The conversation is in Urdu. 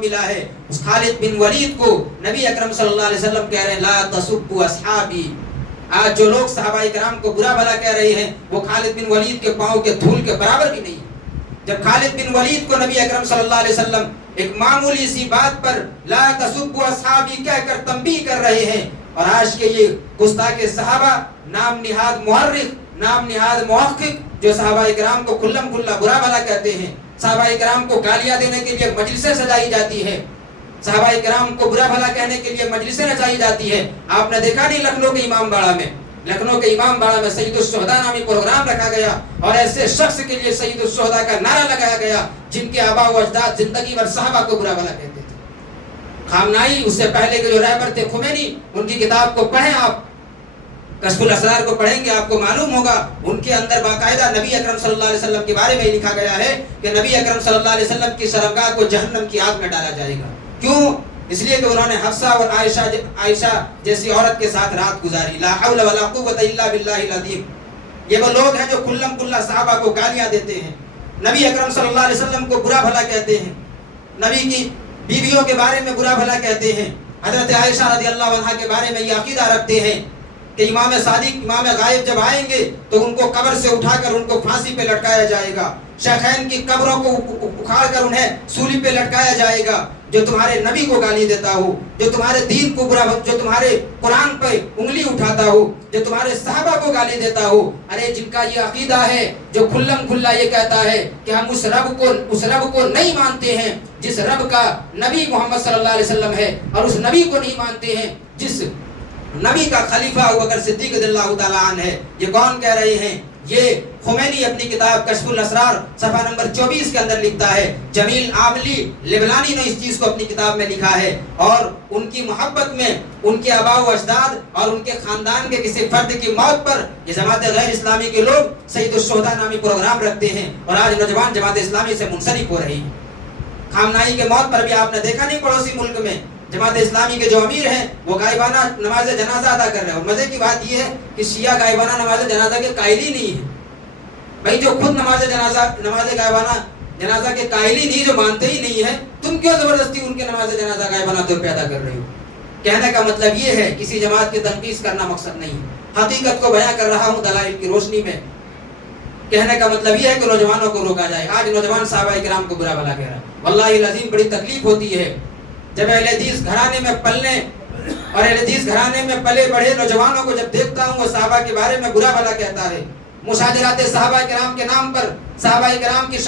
ثواب ملا ہے. اس خالد بن ولید کو نبی اکرم صلی اللہ علیہ وسلم کہہ رہے ہیں لا تسبوا اصحابی. آج جو لوگ صحابہ کرام کو برا بھلا کہہ رہے ہیں وہ خالد بن ولید کے پاؤں کے دھول کے برابر بھی نہیں. جب خالد بن ولید کو نبی اکرم صلی اللہ علیہ وسلم ایک معمولی سی بات پر لا تسبوا اصحابی کہہ کر تنبیہ کر رہے ہیں، اور آج کے یہ گستاخ صحابہ نام نہاد مورخ، نام نہاد محقق جو صحابہ کرام کو کھلم کھلا برا بھلا کہتے ہیں، صحابہ کرام کو گالیاں دینے کے لیے مجلسیں سجائی جاتی ہے، صحابہ کرام کو برا بھلا کہنے کے لیے مجلسیں رچائی جاتی ہے. آپ نے دیکھا نہیں لکھنؤ کے امام باڑہ میں، لکھنؤ کے امام باڑہ میں سید الشہداء نامی پروگرام رکھا گیا اور ایسے شخص کے لیے سید الشہداء کا نعرہ لگایا گیا جن کے آباء و اجداد زندگی بھر صحابہ کو برا بھلا کہتے تھے. خامنائی اس سے پہلے کے جو رہبر تھے خمینی، ان کی کتاب کو پڑھیں آپ، کشف الاسرار کو پڑھیں گے آپ کو معلوم ہوگا ان کے اندر باقاعدہ نبی اکرم صلی اللہ علیہ وسلم کے بارے میں لکھا گیا ہے کہ نبی اکرم صلی اللہ علیہ وسلم کی شرمگاہ کو جہنم کی آگ میں ڈالا جائے گا. کیوں؟ اس لیے کہ انہوں نے حفصہ اور عائشہ جیسی عورت کے ساتھ رات گزاری. لا حول ولا قوت الا باللہ العظیم. یہ وہ لوگ ہیں جو کھلم کھلا صحابہ کو گالیاں دیتے ہیں، نبی اکرم صلی اللہ علیہ وسلم کو برا بھلا کہتے ہیں، نبی کی بیویوں کے بارے میں برا بھلا کہتے ہیں، حضرت عائشہ رضی اللہ عنہا کے بارے میں یہ عقیدہ رکھتے ہیں کہ امام صادق، امام غائب جب آئیں گے تو ان کو قبر سے اٹھا کر ان کو پھانسی پہ لٹکایا جائے گا، شیخین کی قبروں کو اکھاڑ کر انہیں سولی پہ لٹکایا جائے گا. جو تمہارے نبی کو گالی دیتا ہو، جو تمہارے دین کو برا، جو تمہارے قرآن پہ انگلی اٹھاتا ہو، جو تمہارے صحابہ کو گالی دیتا ہو، ارے جن کا یہ عقیدہ ہے، جو کھلم کھلا یہ کہتا ہے کہ ہم اس رب کو نہیں مانتے ہیں جس رب کا نبی محمد صلی اللہ علیہ وسلم ہے، اور اس نبی کو نہیں مانتے ہیں جس نبی کا خلیفہ ابوبکر صدیق رضی اللہ تعالیٰ عنہ ہے. یہ کون کہہ رہے ہیں؟ یہ خمینی اپنی کتاب کشف الاسرار صفحہ نمبر 24 کے اندر لکھتا ہے. جمیل عاملی لبنانی نے اس چیز کو اپنی کتاب میں لکھا ہے، اور ان کی محبت میں ان کے آباء و اجداد اور ان کے خاندان کے کسی فرد کی موت پر یہ جماعت غیر اسلامی کے لوگ سید الشہداء نامی پروگرام رکھتے ہیں، اور آج نوجوان جماعت اسلامی سے منسلک ہو رہی ہیں. خامنائی کے موت پر بھی آپ نے دیکھا نہیں پڑوسی ملک میں جماعت اسلامی کے جو امیر ہیں وہ غائبانہ نماز جنازہ ادا کر رہے ہیں. اور مزے کی بات یہ ہے کہ شیعہ غائبانہ نماز جنازہ کے قائل ہی نہیں ہے. بھائی جو خود نماز غائبانہ جنازہ کے قائل ہی نہیں، جو مانتے ہی نہیں ہے، تم کیوں زبردستی ان کے نماز جنازہ غائبانہ طور پہ ادا کر رہے ہو؟ کہنے کا مطلب یہ ہے کسی جماعت کی تنقید کرنا مقصد نہیں، حقیقت کو بیان کر رہا ہوں دلائل کی روشنی میں. کہنے کا مطلب یہ ہے کہ نوجوانوں کو روکا جائے. آج نوجوان صحابہ کرام کو برا بھلا کہہ رہا ہے. واللہ العظیم بڑی تکلیف ہوتی ہے جب اہل حدیث گھرانے میں پلنے اور اہل حدیث گھرانے میں پلے بڑھے نوجوانوں کو جب دیکھتا ہوں وہ صحابہ کے بارے میں برا بھلا کہتا ہے. مشاجرات صحابہ کرام کے نام پر صحابہ کرام کی